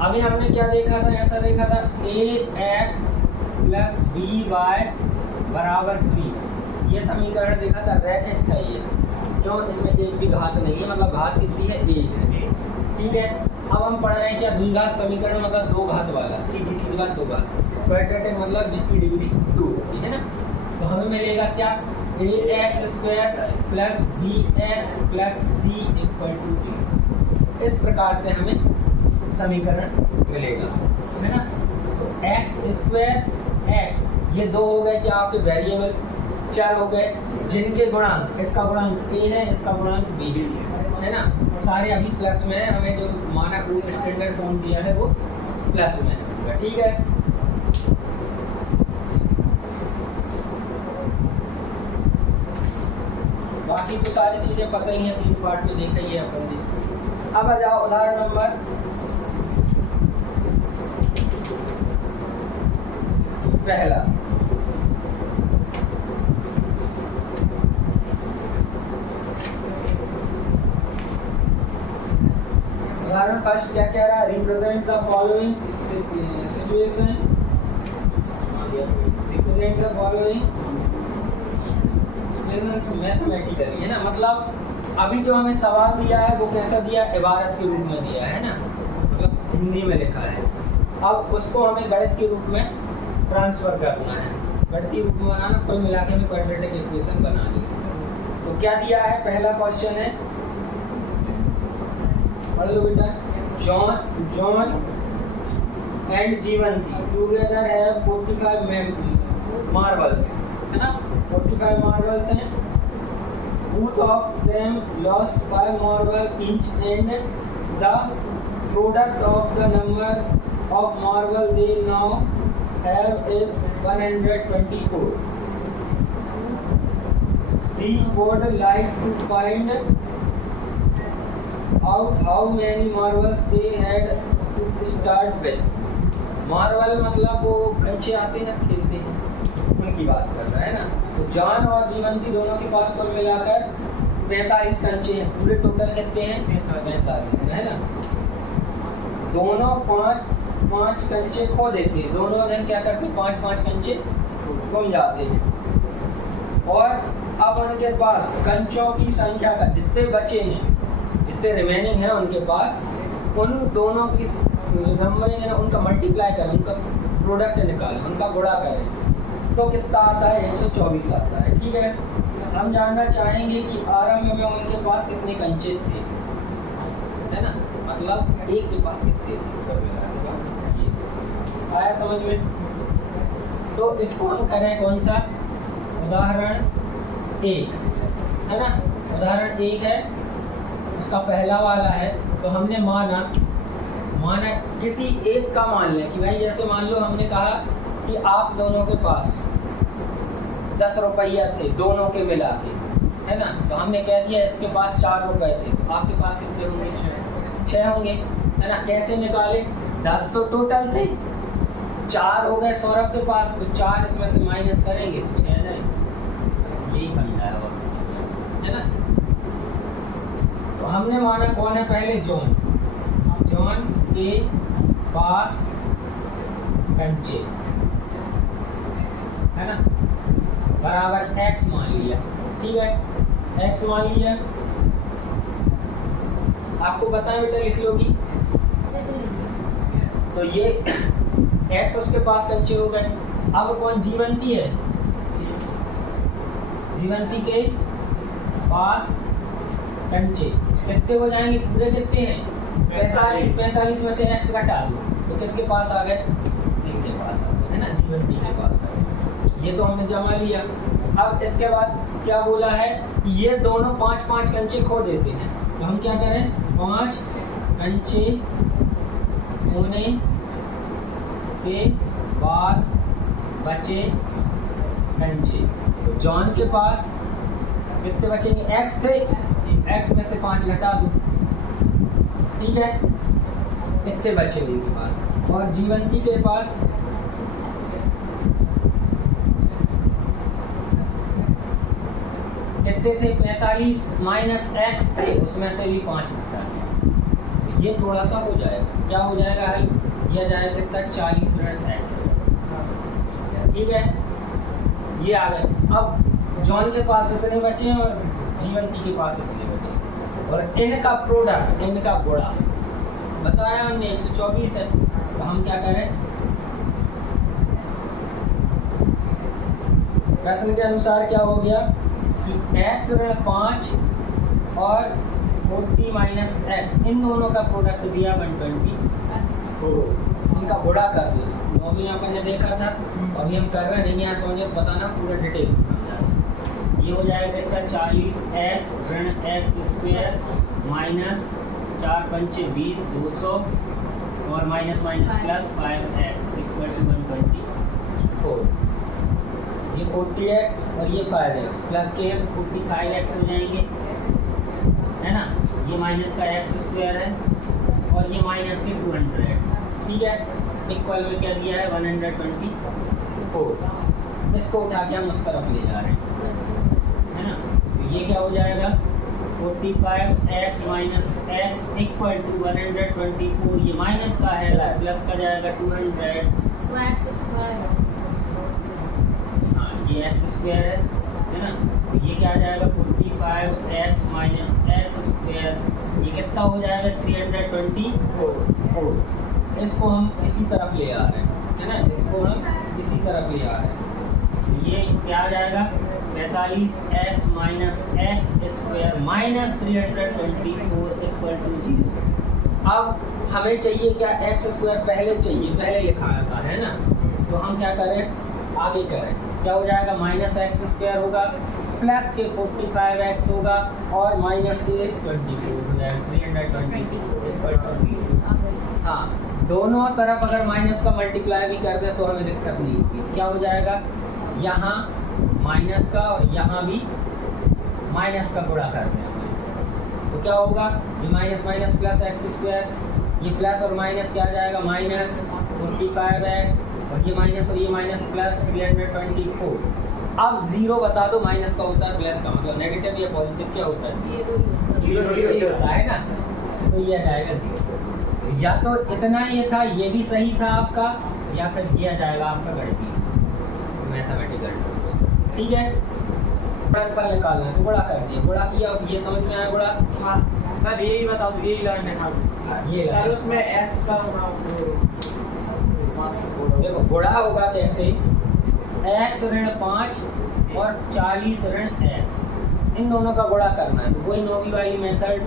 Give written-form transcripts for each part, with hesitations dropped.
अभी हमने क्या देखा था, ऐसा देखा था ax प्लस बी वाई बराबर सी, ये समीकरण देखा था, रैखिक था ये, क्यों, इसमें एक भी घात नहीं है, मतलब घात कितनी है, एक है। ठीक है, अब हम पढ़ रहे हैं क्या, द्विघात समीकरण मतलब दो घात वाला, सीधी सीधी बात, दो घात, क्वाड्रेटिक मतलब जिसकी डिग्री 2 होती है ना। तो हमें मिलेगा क्या, ax square plus bx plus c equal to की, इस प्रकार से हमें समीकरण मिलेगा, है ना। तो x स्क्वायर x, ये दो हो गए क्या आपके वेरिएबल, चर हो गए, जिनके गुणांक, इसका गुणांक a है, इसका गुणांक b है ना। वो सारे अभी प्लस में है, हमें जो मानक रूप स्टैंडर्ड फॉर्म दिया है वो प्लस में है, ठीक है। बाकी तो सारी चीजें पता ही हैं, 3 पार्ट में देखा ही है अपन ने। अब आ जाओ उदाहरण नंबर पहला। उदाहरण फर्स्ट क्या कह रहा है, represent the following situation, represent the following mathematically, है ना। मतलब अभी जो हमें सवाल दिया है वो कैसा दिया है, इबारत के रूप में दिया है ना, मतलब हिंदी में लिखा है। अब उसको हमें गणित के रूप में ट्रांसफर करना है, गणितीय रूप में बनाना, कुल मिला के हमें क्वाड्रेटिक इक्वेशन बना ली। तो क्या दिया है, पहला क्वेश्चन है, पढ़ लो बेटा, John and Jeevanti together have 45 marbles, है ना, 45 मार्बल्स हैं। Both of them lost 5 marble each, and the product of the number of marble they now have is 124. We would like to find out how many marbles they had to start with. Marble मतलब वो कंचे आते हैं ना, खेलते हैं, उनकी बात कर रहा है ना। तो जॉन और जीवंती दोनों के पास कुल मिलाकर 45 कंचे हैं, पूरे टोटल कितने हैं, 45, है ना। दोनों 5 कंचे खो देते हैं, दोनों दिन क्या करते हैं, 5 कंचे गुम जाते हैं। और अब उनके पास कंचों की संख्या का, जितने बचे हैं, जितने रिमेनिंग हैं उनके पास, उन दोनों की नंबरिंग है, उनका मल्टीप्लाई करें, उनका प्रोडक्ट निकालें, उनका गुणा करें, तो कितना आता है, 124 आता है। ठीक है, हम जानना चाहेंगे कि आरंभ में उनके पास कितने कंचे थे, है ना, मतलब एक के पास कितने थे, आया समझ में। तो इसको हम करें कौन सा, उदाहरण 1, है ना, उदाहरण 1 है, उसका पहला वाला है। तो हमने माना किसी एक का मान लें कि भाई, जैसे मान लो हमने कहा कि आप दोनों के पास 10 रुपया थे, दोनों के मिला के, है ना। तो हमने कह दिया इसके पास 4 रुपए थे, तो आपके पास कितने होंगे, 6 होंगे, है ना। कैसे निकाले, 10 तो टोटल थे, 4 हो गए सौरभ के पास, तो 4 इसमें से माइनस करेंगे तो 6 नहीं, बस यही फंडा है ना। तो हमने माना कौन है, पहले जॉन के पास कंचे, है ना, बराबर x मान लिया। ठीक है, x मान लिया। आपको बताएं बेटा, लिख लोगी। तो ये x उसके पास कंचे हो गए। अब कौन, जीवंती है, जीवंती के पास कंचे कितने हो जाएंगे, पूरे कितने हैं, 45 में से x घटा दो, तो किसके पास आ गए, इनके पास आ गए, है ना, जीवंती के पास आ गए। ये तो हमने जमा लिया। अब इसके बाद क्या बोला है, ये दोनों 5 कंचे खो देते हैं, तो हम क्या करें, 5 कंचे होने के बाद बचे कंचे। तो जॉन के पास कितने बचेंगे, x थे, x में से 5 घटा दो, ठीक है, इतने बचे उनके पास। और जीवंती के पास कितने थे, 45 माइनस x थे, उसमें से भी 5 घटा दिया, ये थोड़ा सा हो जाएगा, क्या हो जाएगा हल, ये आ जाएगा कितना 40 ऋण x, ठीक है। ये आ गए। अब जॉन के पास इतने बचे और जीवंती के पास इतने बचे, और इनका प्रोडक्ट, इनका गुणा बताया हमने 124 है। तो हम क्या करें, प्रश्न के अनुसार क्या हो गया कि x ऋण 5 और 40 माइनस एक्स, इन दोनों का प्रोडक्ट दिया 124, उनका गुणा कर दिया। वो भी अपन ने देखा था, अभी हम कर रहे नहीं, यहाँ समझे बताना पूरा डिटेल से समझा। ये हो जाएगा कितना 40x ऋण एक्स स्क्वायर माइनस 4 पंचे 20 200 और minus minus plus 5x equal to 124। ये 40x और ये 5x प्लस के 45x हो जाएंगे, है ना। ये माइनस का x स्क्वायर है और ये माइनस के 200, ठीक है। इक्वल में क्या दिया है 124। इसको उठा के हम उस तरफ ले जा रहे हैं, है ना। तो ये क्या हो जाएगा 45x minus x equal to 124। ये माइनस का है, प्लस का जाएगा 200। हाँ, ये एक्स स्क्वायर है ना। तो ये क्या आ जाएगा 45x माइनस एक्स स्क्वायर, ये कितना हो जाएगा 324। इसको हम इसी तरफ ले आ रहे हैं, है ना, इसको हम इसी तरफ ले आ रहे हैं। ये क्या आ जाएगा 45x minus x square minus 324 equal to 0। अब हमें चाहिए क्या, एक्स स्क्वायर पहले चाहिए, पहले लिखा था, है ना। तो हम क्या करें, आगे करें, क्या हो जाएगा माइनस एक्स स्क्वायर होगा प्लस के 45x होगा और माइनस के 24 हो जाएगा 324 इक्वल टू 0। हाँ, दोनों तरफ अगर माइनस का मल्टीप्लाई भी कर दे तो हमें दिक्कत नहीं होगी। क्या हो जाएगा, यहाँ माइनस का और यहाँ भी माइनस का गुणा कर दें, तो क्या होगा, ये minus minus plus x square, ये प्लस और माइनस क्या आ जाएगा माइनस 45x और ये माइनस प्लस 324। अब जीरो बता दो, माइनस का होता है प्लस का, मतलब नेगेटिव या पॉजिटिव क्या होता है, जीरो ही होता है ना। तो ये आ जाएगा जीरो। या तो इतना ये था, ये भी सही था आपका, या फिर ये आ जाएगा आपका गणितीय मैथमेटिकल, ठीक है। पर निकालना है तो गुणा कर दिया, गुणा किया, ये समझ में आया गुणा। हाँ सर, यही बता दो, यही लाइन है ये सर, उसमें x का देखो गुणा होगा कैसे, x ऋण 5 और 40 ऋण x, इन दोनों का गुणा करना है। तो वही नौवीं वाली मेथड,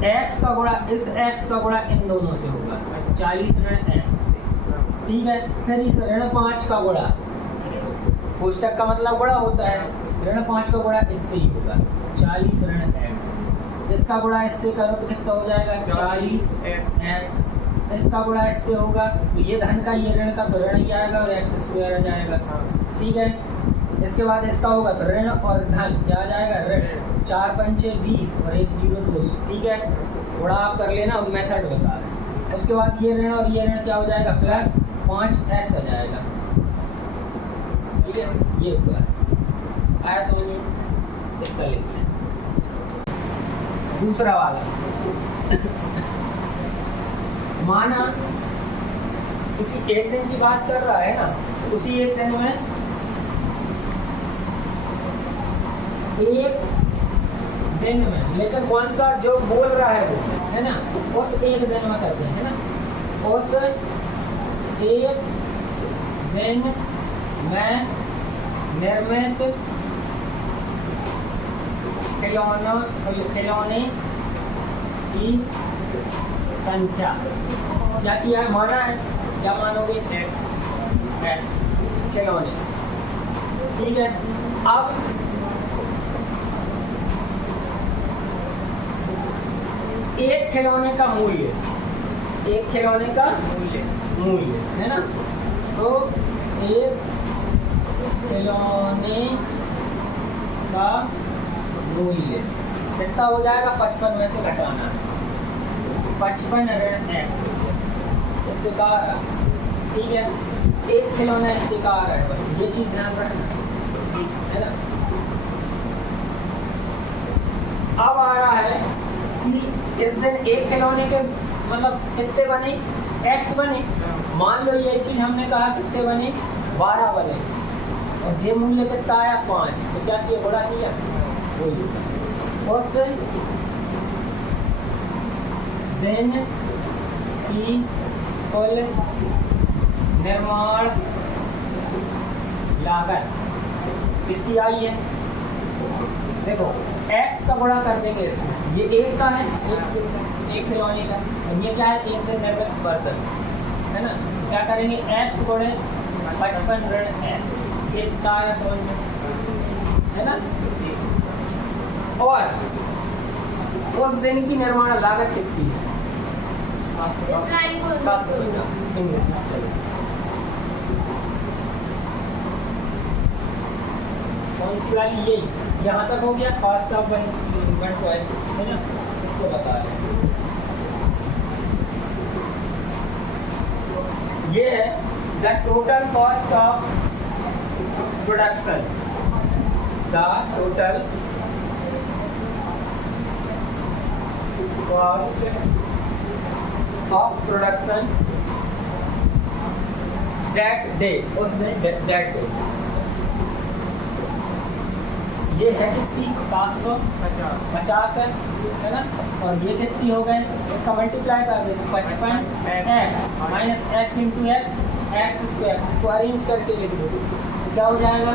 x का गुणा इस x का गुणा इन दोनों से होगा 40 ऋण x से, ठीक है। फिर इस ऋण 5 का गुणा, कोष्टक का मतलब गुणा होता है, ऋण 5 का गुणा इससे ही होगा 40 ऋण x। इसका गुणा इससे करो तो कितना हो जाएगा 40x। इसका गुणा इससे होगा तो ये धन का ये ऋण का तो ऋण ही आएगा और एक्स स्क्वायर आ जाएगा, ठीक है। इसके बाद इसका होगा तो ऋण और धन क्या आ जाएगा ऋण, 4 पंचे 20 और 1 0 200, ठीक है। थोड़ा आप कर लेना, अब मेथड बता रहे हैं। उसके बाद ये ऋण और ये ऋण क्या हो जाएगा प्लस 5x आ जाएगा, ठीक है। ये हुआ आया समझ में, इसका लिख लें। दूसरा वाला माना किसी एक दिन की बात कर रहा है ना, उसी एक दिन में एक दिन में, लेकिन कौन सा जो बोल रहा है वो, है ना, उस एक दिन में करते हैं, है ना। उस एक दिन में निर्मित खिलौने की संख्या क्या किया है, माना है, क्या मानोगे x खिलौने, ठीक है। अब एक खिलौने का मूल्य, एक खिलौने का मूल्य है ना, तो एक खिलौने का मूल्य कितना हो जाएगा, 55 में से घटाना है, 55 ऋण x इफ्तिकार, ठीक है। एक खिलौना इफ्तिकार है, बस ये चीज ध्यान रखना, है ना। अब आ रहा है कि इस दिन एक खिलौने के मतलब कितने बने, x बने। मान लो ये चीज हमने कहा कितने बने, 12 बने, और ये मूल्य कितना आया 5, तो क्या किया, बड़ा किया, क्वेश्चन देन की कुल निर्माण लागत कितनी आई है। देखो x का गुणा कर देंगे इसमें, ये एक का है, एक खिलौने का, और ये क्या है, एक दिन निर्मित बर्तन है ना। क्या करेंगे, x गुणे 55 ऋण x, कितना आया समझ में, है ना। और उस दिन की निर्माण लागत कितनी है, 750 इंग्लिश में चलो। कौन सी वाली, यही यहाँ तक हो गया, कॉस्ट ऑफ वन है ना, इसको बता रहे हैं। ये है the total cost of production, the total cost of production that day, उस दिन, दैट डे। ये है कितनी, 750 है ना, और ये कितनी हो गए, इसका मल्टीप्लाई कर देते 55 x minus x into x square, इसको अरेंज करके लिख दो, क्या हो जाएगा,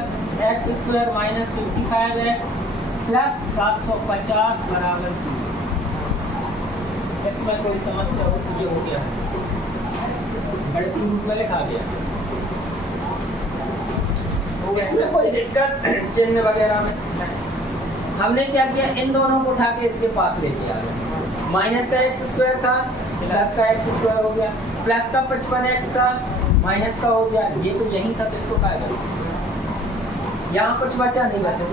x square minus 55x plus 750 बराबर 0। इसमें कोई समस्या हो तो ये हो गया है, गणितीय रूप में लिखा गया, इसमें कोई दिक्कत चिन्ह वगैरह में। हमने क्या किया, इन दोनों को उठा के इसके पास लेके आ गए, माइनस का एक्स स्क्वायर था, प्लस का एक्स स्क्वायर हो गया, प्लस का 55x था, माइनस का हो गया, ये तो यहीं था, तो इसको क्या करें, यहाँ कुछ बचा नहीं, बचा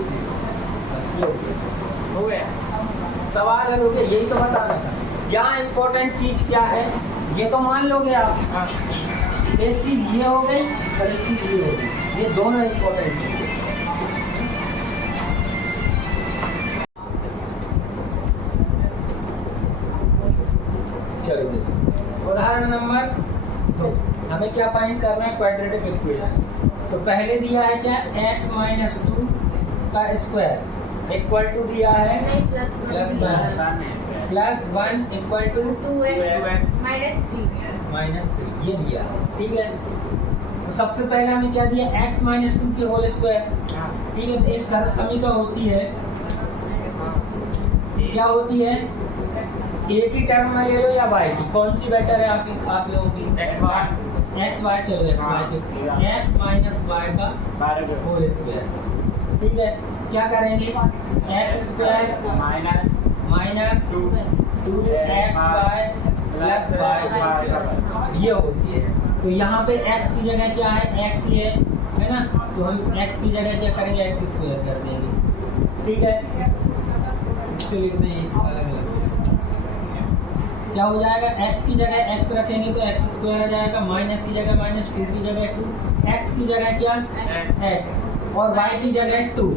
बस ये हो गया। सवाल हल हो गया, यही तो बताना था। यहाँ इम्पोर्टेंट चीज क्या है, ये तो मान लोगे आप, एक चीज ये हो गई और एक चीज ये हो गई, ये दोनों इम्पोर्टेंट चीज है। चलो देखो उदाहरण नंबर 2, हमें क्या फाइंड करना है, क्वाड्रेटिक इक्वेशन। तो पहले दिया है क्या, x माइनस 2 का स्क्वायर इक्वल टू दिया है plus 1 equal to 2x minus 3, ये दिया है, ठीक है। तो सबसे पहले हमें क्या दिया, x माइनस 2 की होल स्क्वायर, ठीक है। तो एक सर्व समीकरण होती है, क्या होती है, एक ही टर्म में ले लो या y की, कौन सी बेटर है आप लोगों की, x y, चलो x y की, x माइनस y का होल स्क्वायर, ठीक है। क्या करेंगे, x square minus 2x y plus y, ये होती है। तो यहाँ पे x की जगह क्या है, x ही है ना, तो हम x की जगह क्या करेंगे, x स्क्वायर कर देंगे, ठीक है। इससे लिख दें x अलग अलग, क्या हो जाएगा, x की जगह x रखेंगे तो x स्क्वायर आ जाएगा, माइनस की जगह माइनस, 2 की जगह 2, x की जगह क्या, x, और y की जगह 2,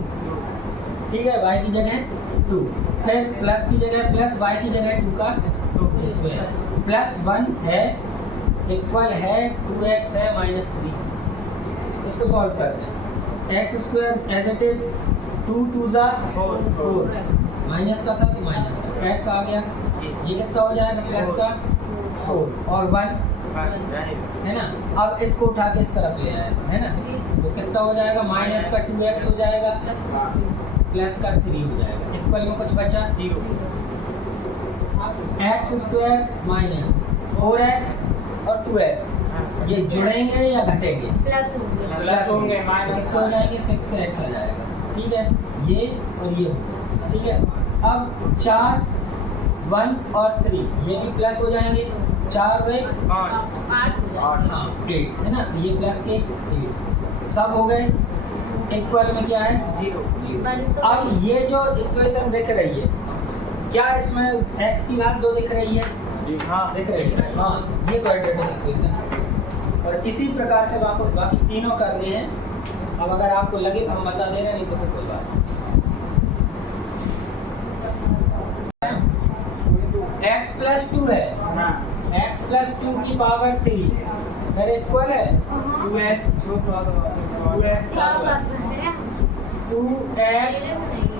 ठीक है, y की जगह 2, फिर प्लस की जगह प्लस, y की जगह 2 का स्क्वायर, प्लस 1 है इक्वल है 2x है माइनस 3। इसको सॉल्व करते हैं, x square as it is 2 2 ज़ा 4, माइनस का था तो माइनस का, x आ गया, ये कितना हो जाएगा, प्लस का 4 और 1 है ना। अब इसको उठा के इस तरफ ले आए, है ना, तो कितना हो जाएगा, माइनस का 2x हो जाएगा, प्लस का 3 हो जाएगा, इक्वल में कुछ बचा 0। एक्स स्क्वायर माइनस 4x और 2x, ये जुड़ेंगे या घटेंगे, प्लस होंगे, माइनस हो जाएंगे, 6x आ जाएगा, ठीक है, ये और ये, ठीक है। अब 4 1 और 3 ये भी प्लस हो जाएंगे, 4 और 1 8, हाँ 8 है ना, तो ये प्लस के 8 सब हो गए, इक्वल में क्या है 0। अब ये जो इक्वेशन दिख रही है, क्या इसमें x की घात 2 दिख रही है, हाँ दिख रही है, हाँ, ये क्वाड्रेटिक इक्वेशन। और इसी प्रकार से बाकी तीनों करने हैं। अब अगर आपको लगे तो हम बता दे रहे हैं, नहीं तो फिर कोई बात नहीं। x प्लस 2 है, प्लस 2 की पावर 3 मेरे इक्वल है 2x जो स्वाद 2x 2x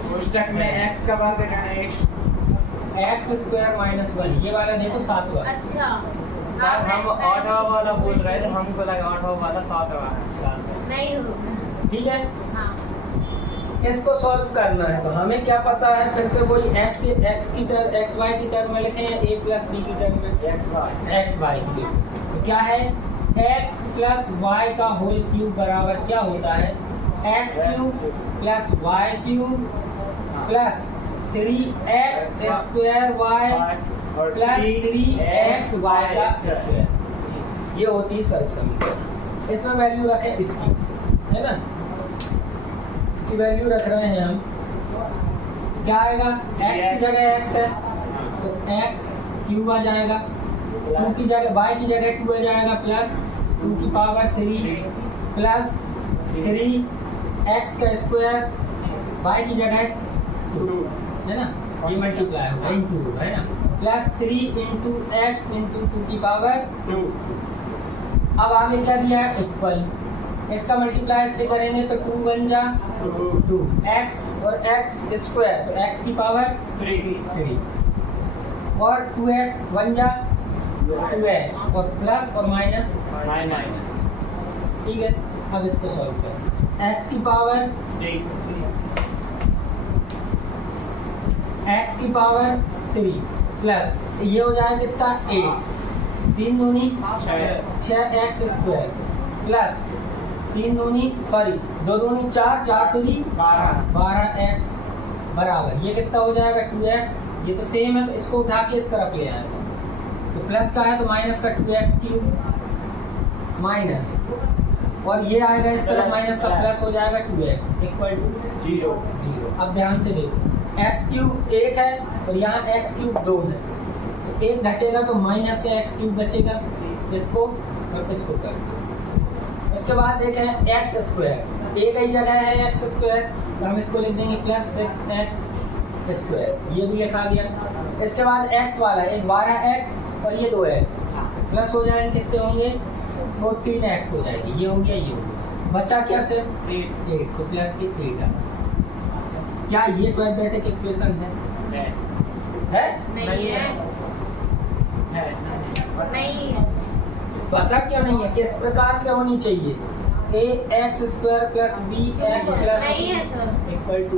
कोष्टक में x का वर्ग करना है x स्क्वायर माइनस 1। ये वाला देखो 7वां। अच्छा सर हम 8वां वाला बोल रहे थे, हमको लगा 8वां वाला 7वां है। नहीं होगा। ठीक है, हाँ इसको सॉल्व करना है तो हमें क्या पता है, फिर से वही x की टर्म x y की टर्म में लिखें या a प्लस b की टर्म में x y की टर्म। तो क्या है x प्लस y का होल क्यूब बराबर क्या होता है x cube plus y cube plus 3x square y plus 3x y का स्क्वायर। ये होती है सर्व समीकरण। इसमें वैल्यू रखें इसकी, है ना, इसकी वैल्यू रख रहे हैं हम। क्या आएगा, x की जगह x है तो x क्यूब आ जाएगा, 2 की जगह y की जगह 2 आ जाएगा प्लस 2 की पावर 3 प्लस 3x का स्क्वायर y की जगह 2 है ना, ये मल्टीप्लाई होगा इनटू है ना, प्लस 3 इंटू एक्स इंटू 2 की पावर 2। अब आगे क्या दिया है इक्वल, इसका मल्टीप्लाई इससे करेंगे तो 2 बन जा 2 x और x स्क्वायर तो x की पावर 3 और 2x बन जा 2x और प्लस और माइनस। ठीक है, अब इसको सॉल्व करें। x की पावर 3 प्लस ये हो जाएगा कितना 8, 3 दूनी 6x स्क्वायर प्लस 2 दूनी 4, 4 दूनी 12x बराबर ये कितना हो जाएगा 2x। ये तो सेम है तो इसको उठा के इस तरफ ले आए तो प्लस का है तो माइनस का 2x क्यूब माइनस और ये आएगा इस तरफ माइनस का प्लस हो जाएगा 2x इक्वल टू 0। अब ध्यान से देखो x क्यूब 1 है और यहाँ x क्यूब 2 है तो 1 घटेगा तो माइनस का x क्यूब बचेगा, इसको और इसको कर। उसके बाद देखें x स्क्वायर एक ही जगह है x स्क्वायर तो हम इसको लिख देंगे प्लस 6x स्क्वायर, ये भी लिखा गया। इसके बाद x वाला एक 12x और ये 2x प्लस हो जाएंगे, कितने होंगे 14x हो जाएगी, ये हो गया ये हो गया। बचा क्या सिर्फ 8 तो प्लस की 8 आ। क्या ये क्वाड्रेटिक इक्वेशन है? नहीं है पता क्यों नहीं है, किस प्रकार से होनी चाहिए ax square plus bx plus नहीं है सर इक्वल टू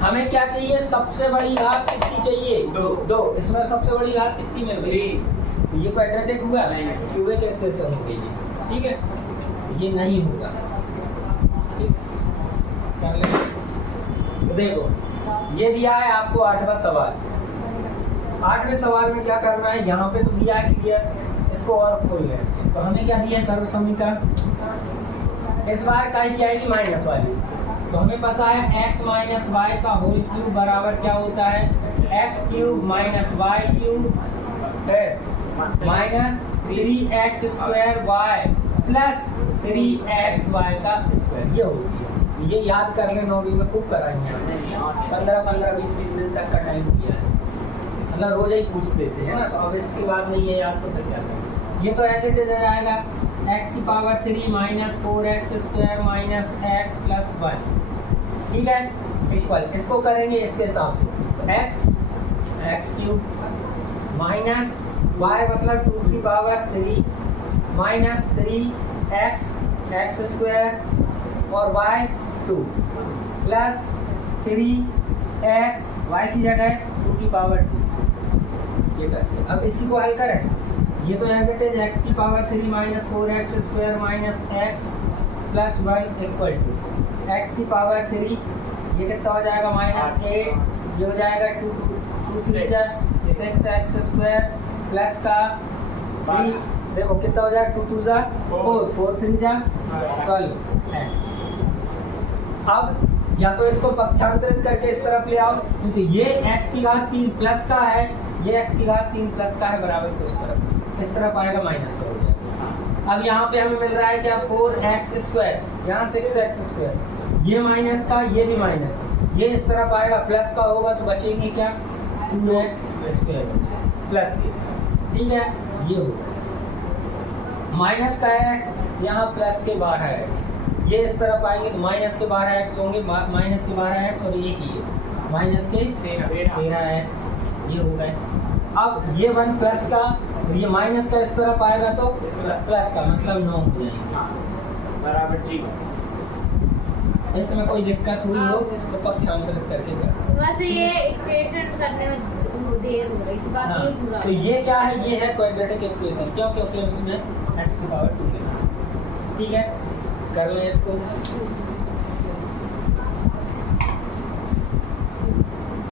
हमें क्या चाहिए, सबसे बड़ी घात कितनी चाहिए 2। इसमें सबसे बड़ी घात कितनी मिल गई, ये क्वाड्रेटिक हुआ क्यूबिक इक्वेशन हो गई। ठीक है, ये नहीं होगा। कर ले तो देखो ये दिया है आपको 8वां सवाल। 8वें सवाल में क्या करना है, यहाँ पे तो दिया है क्लियर, इसको और खोल लें तो हमें क्या दिया है सर्व समीकरण। इस बार काय क्या आएगी माइनस वाली, तो हमें पता है x माइनस वाई का होल क्यूब बराबर क्या होता है x cube minus y cube minus 3x square y plus 3x y का स्क्वायर। ये होती है, ये याद कर लें, 9वीं में खूब कराएंगे, 15-20 दिन तक का टाइम दिया है, मतलब रोज ही पूछ लेते हैं ना, तो अब इसके बाद नहीं है याद तो फिर क्या करें। ये तो ऐसे दे जाएगा x की power 3 minus 4x square minus x plus 1। ठीक है, इक्वल इसको करेंगे इसके हिसाब से तो x क्यूब माइनस y मतलब 2 की पावर 3 माइनस 3x स्क्वायर और y 2 प्लस 3x y की जगह 2 की पावर 2। ये करते अब इसी को हल करें, ये तो एज इट इज x की power 3 minus 4x square minus x plus 1 equal to x की पावर 3 ये कितना हो जाएगा माइनस 8, ये हो जाएगा 6x स्क्वायर प्लस का 3 देखो कितना हो जाएगा 2 2 जा 4 3 जा 12x। अब या तो इसको पक्षांतरित करके इस तरफ ले आओ, क्योंकि ये x की घात 3 प्लस का है, ये x की घात 3 प्लस का है बराबर को इस तरफ आएगा माइनस का हो जाएगा। अब यहाँ पे हमें मिल रहा है क्या 4x स्क्वायर, यहाँ 6x स्क्वायर, ये माइनस का ये भी माइनस का, ये इस तरफ आएगा प्लस का होगा तो बचेंगे क्या 2x स्क्वायर प्लस के। ठीक है, ये होगा माइनस का x, यहाँ प्लस के 12x, ये इस तरफ आएंगे तो माइनस के 12x होंगे, माइनस के 12x और ये की माइनस के 13x, ये हो गए। अब ये 1 प्लस का और ये माइनस का इस तरफ आएगा तो प्लस का, मतलब 9 हो जाएंगे। बराबर जी। इसमें कोई दिक्कत हुई हो तो पक्षांतरित करके कर। वैसे ये इक्वेशन करने में देर हो गई, बाकी हाँ, पूरा तो ये क्या है, ये है क्वाड्रेटिक इक्वेशन, क्यों? क्योंकि उसमें x की पावर 2 है। ठीक है, कर लें इसको।